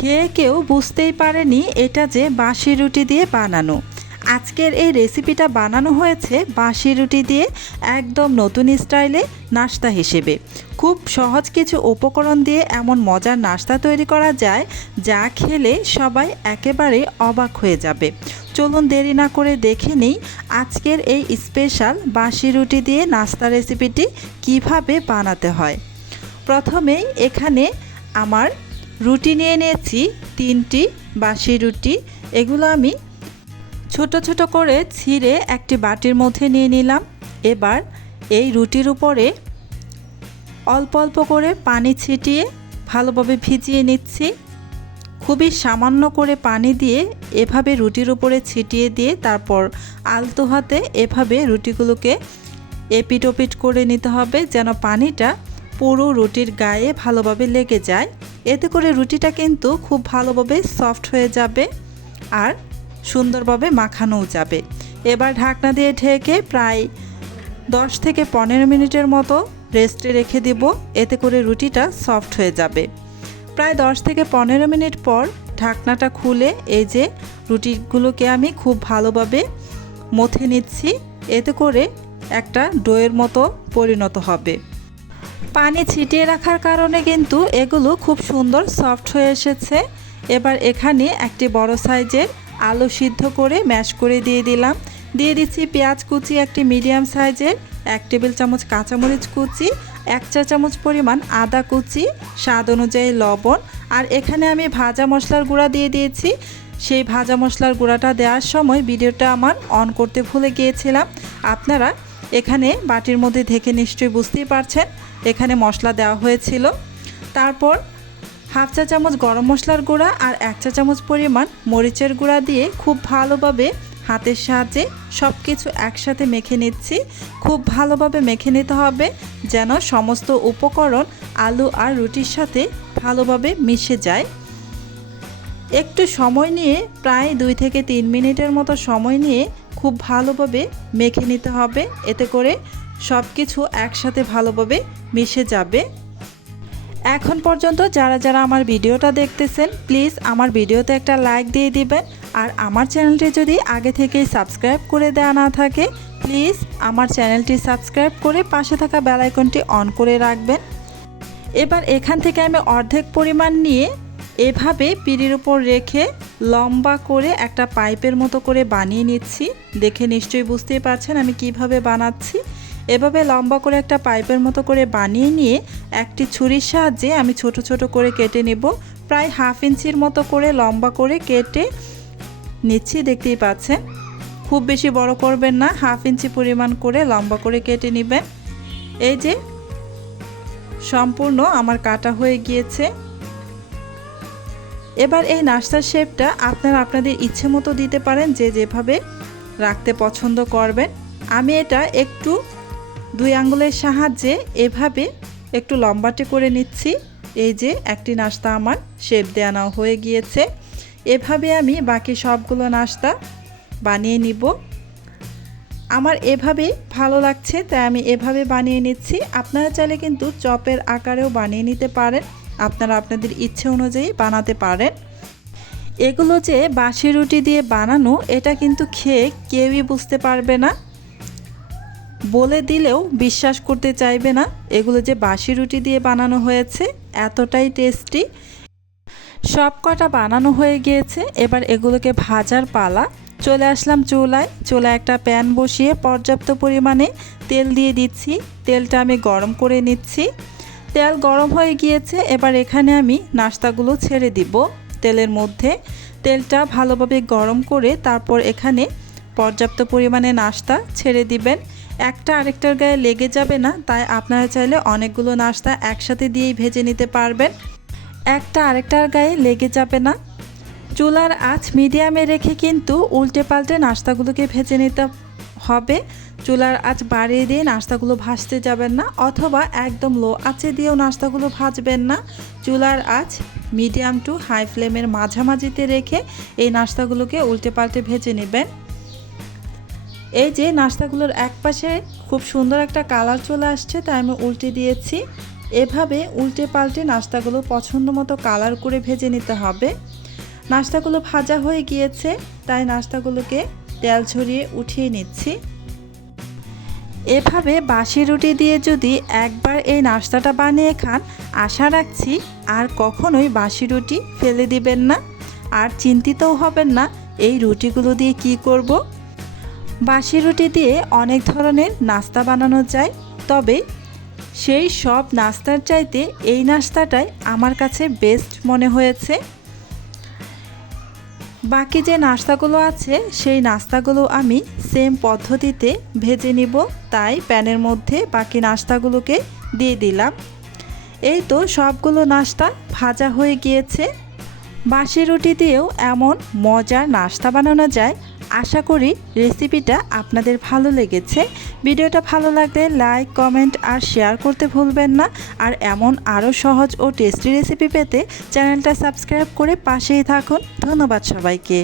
খেয়ে কেউ বুঝতেই পারেনি এটা যে বাসি রুটি দিয়ে বানানো। আজকের এই রেসিপিটা বানানো হয়েছে বাসি রুটি দিয়ে, একদম নতুন স্টাইলে নাস্তা হিসেবে। খুব সহজ কিছু উপকরণ দিয়ে এমন মজার নাস্তা তৈরি করা যায় যা খেলে সবাই একেবারে অবাক হয়ে যাবে। চলুন দেরি না করে দেখে নিই আজকের এই স্পেশাল বাসি রুটি দিয়ে নাস্তা রেসিপিটি কিভাবে বানাতে হয়। প্রথমেই এখানে আমার রুটি নিয়ে নিয়েছি 3টি বাসি রুটি। এগুলো আমি ছোট ছোট করে ছিঁড়ে একটি বাটির মধ্যে নিয়ে নিলাম। এবার এই রুটির উপরে অল্প অল্প করে পানি ছিটিয়ে ভালোভাবে ভিজিয়ে নিচ্ছি। খুবই সামান্য করে পানি দিয়ে এভাবে রুটির উপরে ছিটিয়ে দিয়ে তারপর আলতো হাতে এভাবে রুটিগুলোকে এপিট ওপিট করে নিতে হবে, যেন পানিটা পুরো রুটির গায়ে ভালোভাবে লেগে যায়। এতে করে রুটিটা কিন্তু খুব ভালোভাবে সফট হয়ে যাবে আর সুন্দরভাবে মাখানোও যাবে। এবার ঢাকনা দিয়ে ঢেকে প্রায় 10 থেকে 15 মিনিটের মতো রেস্টে রেখে দিব, এতে করে রুটিটা সফট হয়ে যাবে। প্রায় 10 থেকে 15 মিনিট পর ঢাকনাটা খুলে এই যে রুটিগুলোকে আমি খুব ভালোভাবে মথে নিচ্ছি, এতে করে একটা ডোয়ের মতো পরিণত হবে। পানি ছিটিয়ে রাখার কারণে কিন্তু এগুলো খুব সুন্দর সফট হয়ে এসেছে। এবার এখানে একটি বড় সাইজের আলু সিদ্ধ করে ম্যাশ করে দিয়ে দিলাম। দিয়ে দিচ্ছি পেঁয়াজ কুচি একটি মিডিয়াম সাইজের, 1 টেবিল চামচ কাঁচামরিচ কুচি, 1 চা চামচ পরিমাণ আদা কুচি, স্বাদ অনুযায়ী লবণ। আর এখানে আমি ভাজা মশলার গুঁড়া দিয়ে দিয়েছি। সেই ভাজা মশলার গুঁড়াটা দেওয়ার সময় ভিডিওটা আমার অন করতে ভুলে গিয়েছিলাম। আপনারা এখানে বাটির মধ্যে ঢেকে নিশ্চয়ই বুঝতেই পারছেন এখানে মশলা দেওয়া হয়েছিল। তারপর 1/2 চা চামচ গরম মশলার গুঁড়া আর 1 চা চামচ পরিমাণ মরিচের গুঁড়া দিয়ে খুব ভালোভাবে হাতের সাহায্যে সব কিছু একসাথে মেখে নিচ্ছি। খুব ভালোভাবে মেখে নিতে হবে যেন সমস্ত উপকরণ আলু আর রুটির সাথে ভালোভাবে মিশে যায়। একটু সময় নিয়ে প্রায় 2 থেকে 3 মিনিটের মতো সময় নিয়ে খুব ভালোভাবে মেখে নিতে হবে, এতে করে সব কিছু একসাথে ভালোভাবে মিশে যাবে। এখন পর্যন্ত যারা যারা আমার ভিডিওটা দেখতেছেন প্লিজ আমার ভিডিওতে একটা লাইক দিয়ে দিবেন। আর আমার চ্যানেলটি যদি আগে থেকেই সাবস্ক্রাইব করে দেওয়া না থাকে প্লিজ আমার চ্যানেলটি সাবস্ক্রাইব করে পাশে থাকা বেল আইকনটি অন করে রাখবেন। এবার এখান থেকে আমি অর্ধেক পরিমাণ নিয়ে এভাবে পিঁড়ির উপর রেখে লম্বা করে একটা পাইপের মতো করে বানিয়ে নিচ্ছি। দেখে নিশ্চয়ই বুঝতেই পারছেন আমি কিভাবে বানাচ্ছি। এভাবে লম্বা করে একটা পাইপের মতো করে বানিয়ে নিয়ে একটি ছুরির সাহায্যে আমি ছোট ছোট করে কেটে নেব। প্রায় 1/2 ইঞ্চির মতো করে লম্বা করে কেটে নিচ্ছি, দেখতেই পাচ্ছেন। খুব বেশি বড় করবেন না, 1/2 ইঞ্চি পরিমাণ করে লম্বা করে কেটে নেবেন। এই যে সম্পূর্ণ আমার কাটা হয়ে গিয়েছে। এবার এই নাস্তার শেপটা আপনারা আপনাদের ইচ্ছে মতো দিতে পারেন, যে যেভাবে রাখতে পছন্দ করবেন। আমি এটা একটু 2 আঙ্গুলের সাহায্যে এভাবে একটু লম্বাটে করে নিচ্ছি। এই যে একটি নাস্তা আমার শেপ দেওয়া হয়ে গিয়েছে। এভাবে আমি বাকি সবগুলো নাস্তা বানিয়ে নিব। আমার এভাবে ভালো লাগছে তাই আমি এভাবে বানিয়ে নিচ্ছি। আপনারা চাইলে কিন্তু চপের আকারেও বানিয়ে নিতে পারেন, আপনারা আপনাদের ইচ্ছে অনুযায়ী বানাতে পারেন। এগুলো যে বাসি রুটি দিয়ে বানানো এটা কিন্তু খেয়ে কেউই বুঝতে পারবে না, বলে দিলেও বিশ্বাস করতে চাইবে না এগুলো যে বাসি রুটি দিয়ে বানানো হয়েছে। এতটাই টেস্টি। সব কটা বানানো হয়ে গিয়েছে। এবার এগুলোকে ভাজার পালা। চলে আসলাম চুলায়। চুলায় একটা প্যান বসিয়ে পর্যাপ্ত পরিমাণে তেল দিয়ে দিচ্ছি। তেলটা আমি গরম করে নিচ্ছি। তেল গরম হয়ে গিয়েছে। এবার এখানে আমি নাস্তাগুলো ছেড়ে দিব তেলের মধ্যে। তেলটা ভালোভাবে গরম করে তারপর এখানে পর্যাপ্ত পরিমাণে নাস্তা ছেড়ে দিবেন। একটা আরেকটার গায়ে লেগে যাবে না, তাই আপনারা চাইলে অনেকগুলো নাস্তা একসাথে দিয়েই ভেজে নিতে পারবেন, একটা আরেকটার গায়ে লেগে যাবে না। চুলার আঁচ মিডিয়ামে রেখে কিন্তু উল্টে পাল্টে নাস্তাগুলোকে ভেজে নিতে হবে। চুলার আঁচ বাড়িয়ে দিয়ে নাস্তাগুলো ভাজতে যাবেন না, অথবা একদম লো আঁচে দিয়েও নাস্তাগুলো ভাজবেন না। চুলার আঁচ মিডিয়াম টু হাই ফ্লেমের মাঝামাঝিতে রেখে এই নাস্তাগুলোকে উল্টে পাল্টে ভেজে নেবেন। এই যে নাস্তাগুলোর এক পাশে খুব সুন্দর একটা কালার চলে আসছে, তাই আমি উল্টে দিয়েছি। এভাবে উল্টে পাল্টে নাস্তাগুলো পছন্দ মতো কালার করে ভেজে নিতে হবে। নাস্তাগুলো ভাজা হয়ে গিয়েছে, তাই নাস্তাগুলোকে তেল ঝরিয়ে উঠিয়ে নিচ্ছি। এভাবে বাসি রুটি দিয়ে যদি একবার এই নাস্তাটা বানিয়ে খান, আশা রাখছি আর কখনোই বাসি রুটি ফেলে দিবেন না, আর চিন্তিতও হবেন না এই রুটিগুলো দিয়ে কি করব। বাসি রুটি দিয়ে অনেক ধরনের নাস্তা বানানো যায়, তবে সেই সব নাস্তার চাইতে এই নাস্তাটাই আমার কাছে বেস্ট মনে হয়েছে। বাকি যে নাস্তাগুলো আছে সেই নাস্তাগুলো আমি সেম পদ্ধতিতে ভেজে নিব, তাই প্যানের মধ্যে বাকি নাস্তাগুলোকে দিয়ে দিলাম। এই তো সবগুলো নাস্তা ভাজা হয়ে গিয়েছে। বাসি রুটি দিয়েও এমন মজার নাস্তা বানানো যায়। আশা করি রেসিপিটা আপনাদের ভালো লেগেছে। ভিডিওটা ভালো লাগলে লাইক, কমেন্ট আর শেয়ার করতে ভুলবেন না। আর এমন আরও সহজ ও টেস্টি রেসিপি পেতে চ্যানেলটা সাবস্ক্রাইব করে পাশেই থাকুন। ধন্যবাদ সবাইকে।